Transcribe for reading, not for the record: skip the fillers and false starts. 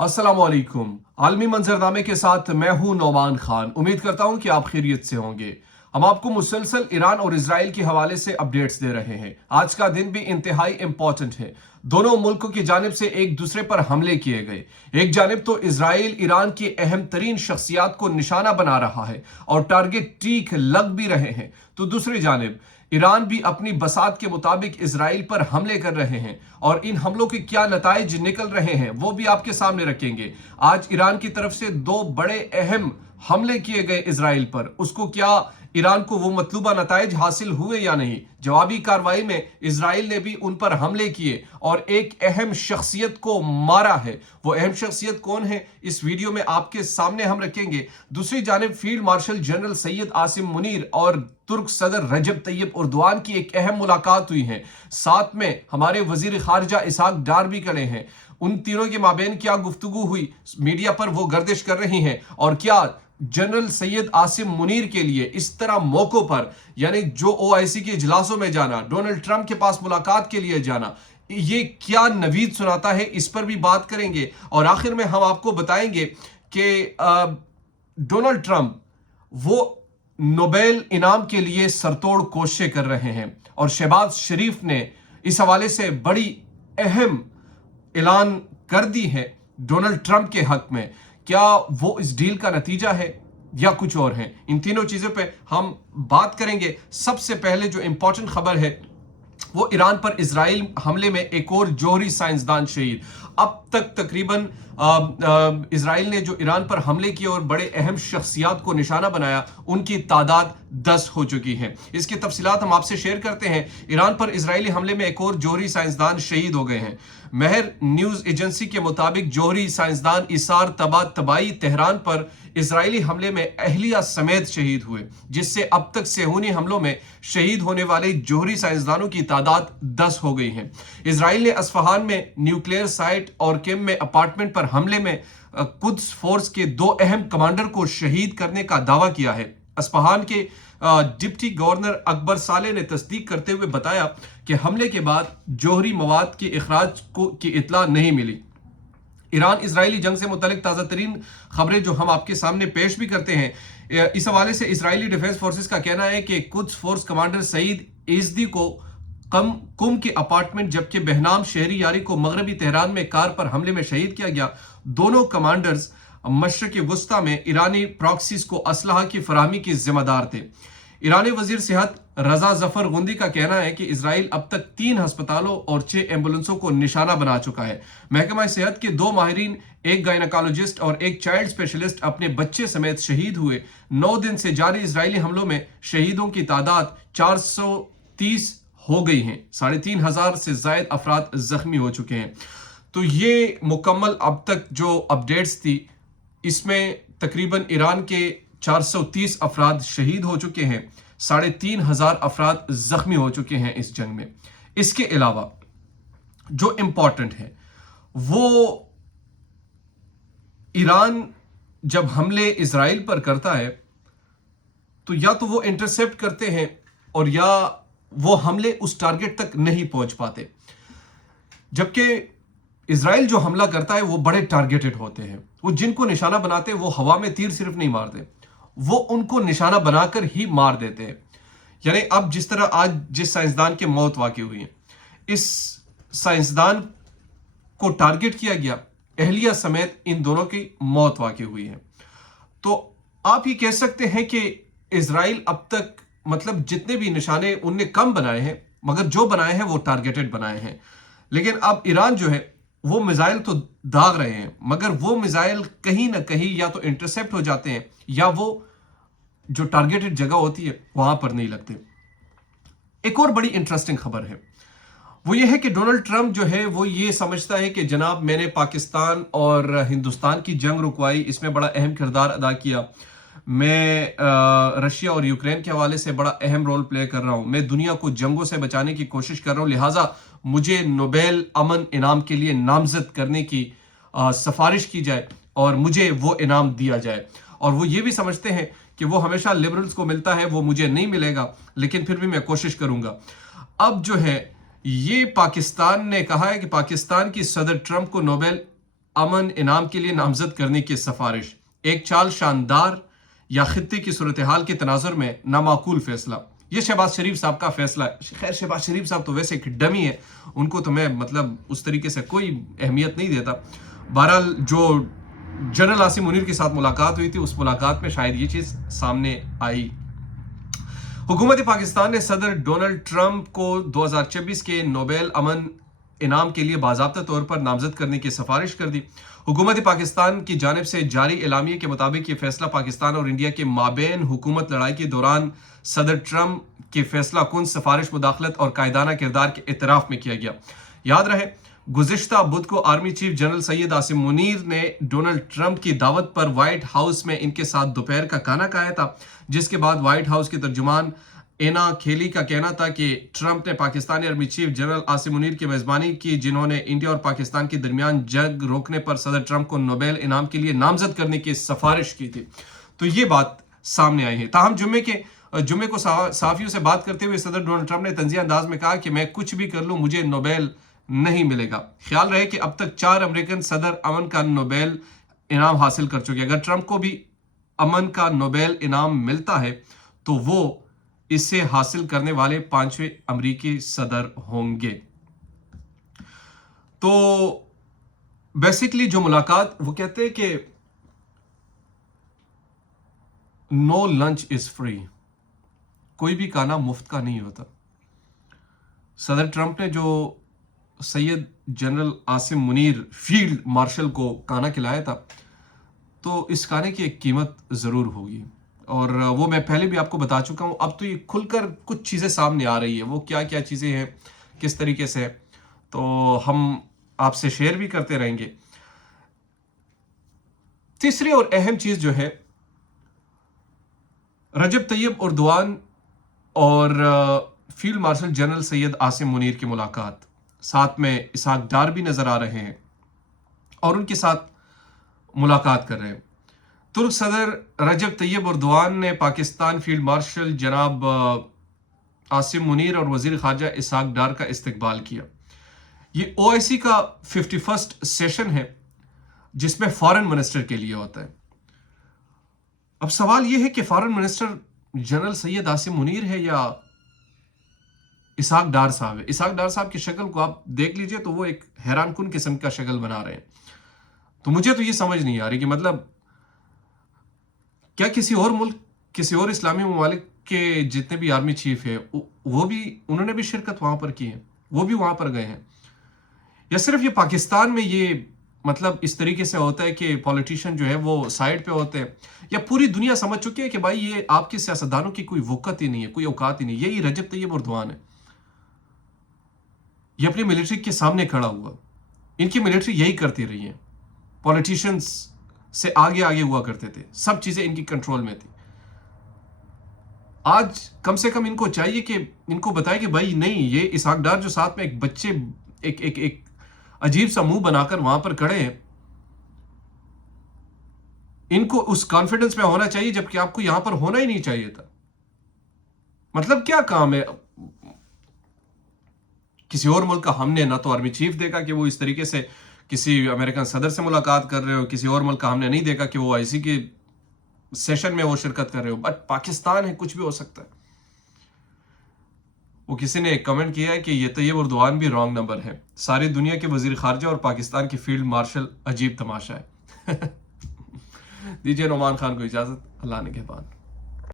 अस्सलामुअलैकुम। आलमी मंजरनामे के साथ मैं हूं नौमान खान। उम्मीद करता हूं कि आप खैरियत से होंगे। हम आपको मुसलसल ईरान और इजराइल के हवाले से अपडेट्स दे रहे हैं। आज का दिन भी इंतहाई इंपॉर्टेंट है। दोनों मुल्कों की जानिब से एक दूसरे पर हमले किए गए। एक जानिब तो इजराइल ईरान की अहम तरीन शख्सियात को निशाना बना रहा है और टारगेट ठीक लग भी रहे हैं, तो दूसरी जानिब ईरान भी अपनी बसात के मुताबिक इजराइल पर हमले कर रहे हैं और इन हमलों के क्या नताइज निकल रहे हैं वो भी आपके सामने रखेंगे। आज ईरान की तरफ से दो बड़े अहम हमले किए गए इजराइल पर, उसको क्या ईरान को वो मतलूबा नताइज हासिल हुए या नहीं। जवाबी कार्रवाई में इजराइल ने भी उन पर हमले किए और एक अहम शख्सियत को मारा है। वो अहम शख्सियत कौन है, इस वीडियो में आपके सामने हम रखेंगे। दूसरी जानिब field marshal general Syed Asim Munir और तुर्क सदर रजब तैयब उर्दवान की एक अहम मुलाकात हुई है। साथ में हमारे वजीर खारजा इसहाक डार भी खड़े हैं। उन तीनों के माबेन क्या गुफ्तगू हुई, मीडिया पर वो गर्दिश कर रही हैं, और क्या जनरल सैयद आसिम मुनीर के लिए इस तरह मौकों पर, यानी जो ओआईसी के इजलासों में जाना, डोनाल्ड ट्रंप के पास मुलाकात के लिए जाना, ये क्या नवीद सुनाता है, इस पर भी बात करेंगे। और आखिर में हम आपको बताएंगे कि डोनाल्ड ट्रंप वो नोबेल इनाम के लिए सरतोड़ कोशिशें कर रहे हैं और शहबाज शरीफ ने इस हवाले से बड़ी अहम ऐलान कर दी है डोनाल्ड ट्रंप के हक में। क्या वो इस डील का नतीजा है या कुछ और है, इन तीनों चीजों पे हम बात करेंगे। सबसे पहले जो इंपॉर्टेंट खबर है वो ईरान पर इजराइल हमले में एक और जौहरी साइंसदान शहीद। अब तक तकरीबन इजराइल ने जो ईरान पर हमले किए और बड़े अहम शख्सियात को निशाना बनाया, उनकी तादाद 10 हो चुकी है। इसकी तफसीलात हम आपसे शेयर करते हैं। ईरान पर इजरायली हमले में एक और जौहरी साइंसदान शहीद हो गए हैं। महर न्यूज एजेंसी के मुताबिक जौहरी साइंसदान इसार तबाई तेहरान पर इजरायली हमले में अहलिया समेत शहीद हुए, जिससे अब तक सेहूनी हमलों में शहीद होने वाले जौहरी साइंसदानों की तादाद 10 हो गई है। इजराइल ने अस्फहान में न्यूक्लियर साइट और किम में अपार्टमेंट पर हमले में कुद्स फोर्स के 2 अहम कमांडर को शहीद करने का दावा किया है। अस्फहान के डिप्टी गवर्नर अकबर साले ने तस्दीक करते हुए बताया कि हमले के बाद जौहरी मवाद के इखराज की इतला नहीं मिली। ईरान इजरायली जंग से मुतालिक ताज़ा तरीन खबरें जो हम आपके सामने पेश भी करते हैं। इस हवाले से इजरायली डिफेंस फोर्सेस का कहना है कि कुद्स फोर्स कमांडर सईद इजदी को कुम के अपार्टमेंट, जबकि बहनाम शहरी यारी को मगरबी तेहरान में कार पर हमले में शहीद किया गया। दोनों कमांडर्स मशरक़ी वस्ता में ईरानी प्रॉक्सीज को असलहा की फराहमी के जिम्मेदार थे। ईरानी वजीर सेहत रजा जफर गुंदी का कहना है कि इजराइल अब तक 3 अस्पतालों और 6 एम्बुलेंसों को निशाना बना चुका है। महकमा सेहत के 2 माहिरीन, एक गायनोकोलॉजिस्ट और एक चाइल्ड स्पेशलिस्ट अपने बच्चे समेत शहीद हुए। 9 दिन से जारी इजरायली हमलों में शहीदों की तादाद 430 हो गई हैं। 3500 से ज्यादा अफराद जख्मी हो चुके हैं। तो ये मुकम्मल अब तक जो अपडेट्स थी, इसमें तकरीबन ईरान के 430 अफराद शहीद हो चुके हैं, 3500 अफराद जख्मी हो चुके हैं इस जंग में। इसके अलावा जो इंपॉर्टेंट है वो ईरान जब हमले इजराइल पर करता है तो या तो वो इंटरसेप्ट करते हैं और या वो हमले उस टारगेट तक नहीं पहुंच पाते। जबकि इजराइल जो हमला करता है वो बड़े टारगेटेड होते हैं। वो जिनको निशाना बनाते हैं वो हवा में तीर सिर्फ नहीं मारते, वो उनको निशाना बनाकर ही मार देते हैं। यानी अब जिस तरह आज जिस साइंसदान की मौत वाकई हुई है, इस साइंसदान को टारगेट किया गया, अहलिया समेत इन दोनों की मौत वाकई हुई है। तो आप ये कह सकते हैं कि इजराइल अब तक मतलब जितने भी निशाने उनने कम बनाए हैं, मगर जो बनाए हैं वो टारगेटेड बनाए हैं। लेकिन अब ईरान जो है वो मिसाइल तो दाग रहे हैं, मगर वो मिसाइल कहीं ना कहीं या तो इंटरसेप्ट हो जाते हैं या वो जो टारगेटेड जगह होती है वहां पर नहीं लगते। एक और बड़ी इंटरेस्टिंग खबर है वो ये है कि डोनाल्ड ट्रंप जो है वो ये समझता है कि जनाब मैंने पाकिस्तान और हिंदुस्तान की जंग रुकवाई, इसमें बड़ा अहम किरदार अदा किया, मैं रशिया और यूक्रेन के हवाले से बड़ा अहम रोल प्ले कर रहा हूं, मैं दुनिया को जंगों से बचाने की कोशिश कर रहा हूं, लिहाजा मुझे नोबेल अमन इनाम के लिए नामजद करने की सिफारिश की जाए और मुझे वो इनाम दिया जाए। और वो ये भी समझते हैं कि वो हमेशा लिबरल्स को मिलता है, वो मुझे नहीं मिलेगा, लेकिन फिर भी मैं कोशिश करूंगा। अब जो है ये पाकिस्तान ने कहा है कि पाकिस्तान की सदर ट्रंप को नोबेल अमन इनाम के लिए नामजद करने की सिफारिश, एक चाल शानदार या खित्ते की सूरत हाल के तनाजुर में नामाकूल फैसला। ये शहबाज शरीफ साहब का फैसला है। खैर शहबाज शरीफ साहब तो वैसे एक डमी है, उनको तो मैं मतलब उस तरीके से कोई अहमियत नहीं देता। बहरहाल जो जनरल आसिम मुनीर के साथ मुलाकात हुई थी, उस मुलाकात में शायद ये चीज़ सामने आई। हुकूमत पाकिस्तान ने सदर डोनाल्ड ट्रंप को 2024 के नोबेल अमन इनाम के लिए बाज़ाब्ता तौर पर नामजद करने की सिफारिश कर दी। हुकूमत पाकिस्तान की जानिब से जारी एलामिये के मुताबिक ये फैसला पाकिस्तान और इंडिया के माबैन हुकूमत लड़ाई के दौरान सदर ट्रंप के फैसला कुन सिफारिश मुदाखलत और कायदाना किरदार के इतराफ़ में किया गया। याद रहे गुज़िश्ता बुध को army chief general Syed Asim Munir ने डोनाल्ड ट्रंप की दावत पर व्हाइट हाउस में इनके साथ दोपहर का खाना खाया था, जिसके बाद व्हाइट हाउस के तर्जुमान एना खेली का कहना था कि ट्रंप ने Pakistani army chief general Asim Munir की मेज़बानी की, जिन्होंने इंडिया और पाकिस्तान के दरमियान जंग रोकने पर सदर ट्रंप को नोबेल इनाम के लिए नामजद करने की सिफारिश की थी। तो ये बात सामने आई है। ताहम जुम्मे को सहाफ़ियों से बात करते हुए सदर डोनाल्ड ट्रंप ने तंज़िया अंदाज में कहा कि मैं कुछ भी कर लूँ, मुझे नोबेल नहीं मिलेगा। ख्याल रहे कि अब तक 4 अमेरिकन सदर अमन का नोबेल इनाम हासिल कर चुके हैं। अगर ट्रंप को भी अमन का नोबेल इनाम मिलता है तो वो इसे हासिल करने वाले 5वें अमेरिकी सदर होंगे। तो बेसिकली जो मुलाकात, वो कहते हैं कि नो लंच इज फ्री, कोई भी खाना मुफ्त का नहीं होता। सदर ट्रंप ने जो Syed general Asim Munir field marshal को खाना खिलाया था, तो इस खाने की एक कीमत ज़रूर होगी, और वो मैं पहले भी आपको बता चुका हूँ। अब तो ये खुलकर कुछ चीज़ें सामने आ रही है, वो क्या क्या चीज़ें हैं, किस तरीके से, तो हम आपसे शेयर भी करते रहेंगे। तीसरी और अहम चीज़ जो है, रजब तैयब उर्दवान और field marshal general Syed Asim Munir की मुलाकात, साथ में इसहाक डार भी नज़र आ रहे हैं और उनके साथ मुलाकात कर रहे हैं। तुर्क सदर रजब तैयब उर्दवान ने पाकिस्तान फील्ड मार्शल जनाब आसिम मुनीर और वज़ीर ख़ारजा इसहाक डार का इस्तकबाल किया। ये OIC का 51st सेशन है जिसमें फॉरेन मिनिस्टर के लिए होता है। अब सवाल ये है कि foreign minister general Syed Asim Munir है या इसहाक डार साहब है। इसहाक डार साहब की शक्ल को आप देख लीजिए तो वो एक हैरान कुन किस्म का शक्ल बना रहे हैं। तो मुझे तो ये समझ नहीं आ रही कि मतलब क्या किसी और मुल्क, किसी और इस्लामी ममालिक के जितने भी आर्मी चीफ है वो भी, उन्होंने भी शिरकत वहां पर की है, वो भी वहां पर गए हैं, या सिर्फ ये पाकिस्तान में ये मतलब इस तरीके से होता है कि पॉलिटिशियन जो है वो साइड पे होते हैं, या पूरी दुनिया समझ चुकी है कि भाई ये आपके सियासतदानों की कोई वक़्त ही नहीं है, कोई औकात ही नहीं। यही रजब तैयब उर्दवान है, ये अपनी मिलिट्री के सामने खड़ा हुआ, इनकी मिलिट्री यही करती रही है, पॉलिटिशियंस से आगे आगे हुआ करते थे, सब चीजें इनकी कंट्रोल में थी। आज कम से कम इनको चाहिए कि इनको बताए कि भाई नहीं, ये इसहाक डार जो साथ में एक बच्चे एक अजीब सा मुंह बनाकर वहां पर खड़े हैं, इनको उस कॉन्फिडेंस में होना चाहिए जबकि आपको यहां पर होना ही नहीं चाहिए था। मतलब क्या काम है किसी और मुल्क का? हमने ना तो आर्मी चीफ देखा कि वो इस तरीके से किसी अमेरिकन सदर से मुलाकात कर रहे हो, किसी और मुल्क का हमने नहीं देखा कि वो OIC के सेशन में वो शिरकत कर रहे हो। बट पाकिस्तान है, कुछ भी हो सकता है। वो किसी ने एक कमेंट किया है कि ये तैयब उर्दवान भी रॉन्ग नंबर है, सारी दुनिया के वजीर खारजा और पाकिस्तान के फील्ड मार्शल, अजीब तमाशा है। दीजिए नोमान खान को इजाजत, अल्लाह ने के बाद।